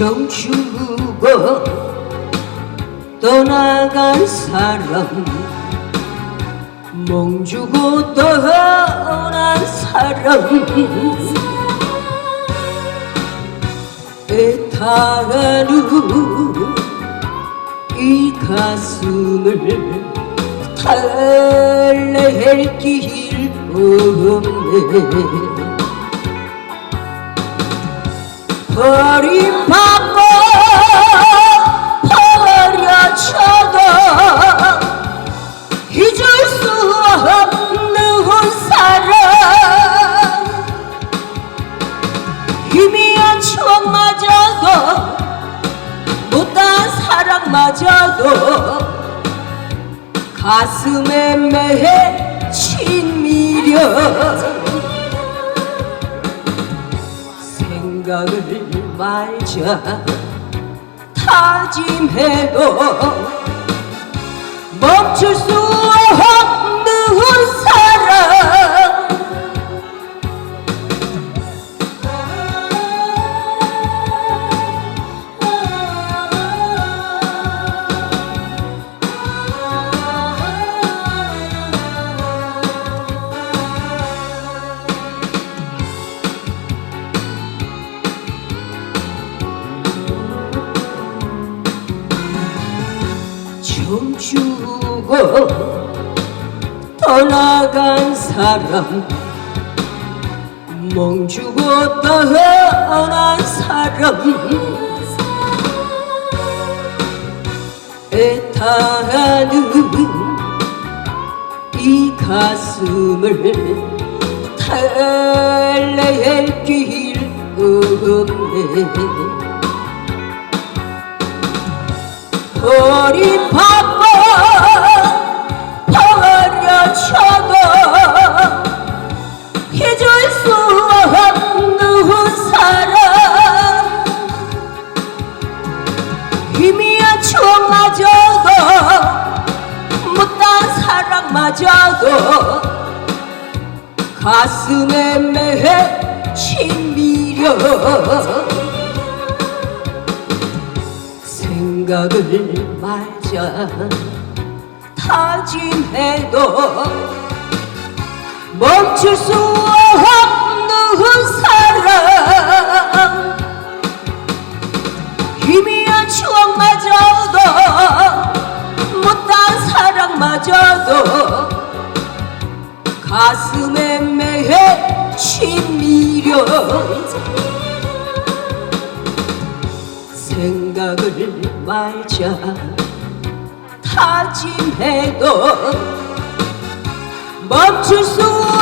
춤추고 떠나간 사람 멍주고 떠난 사람. 애타는 이 가슴을 달랠 길 없네. 버림 사랑마저도 가슴에 맺힌 미련 생각을 말자 다짐해도 멈출 수 없는 춤추고 떠나간 사람 멍주고 떠난 사람. 애타는 이 가슴을 달랠 길 없네 사랑마저도 가슴에 맺힌 미련 생각을 말자 다짐해도 멈출 수 없는 사랑. 희미한 추억마저도 못다한 사랑마저도 맺힌 미련 생각을 말자 다짐해도 멈출 수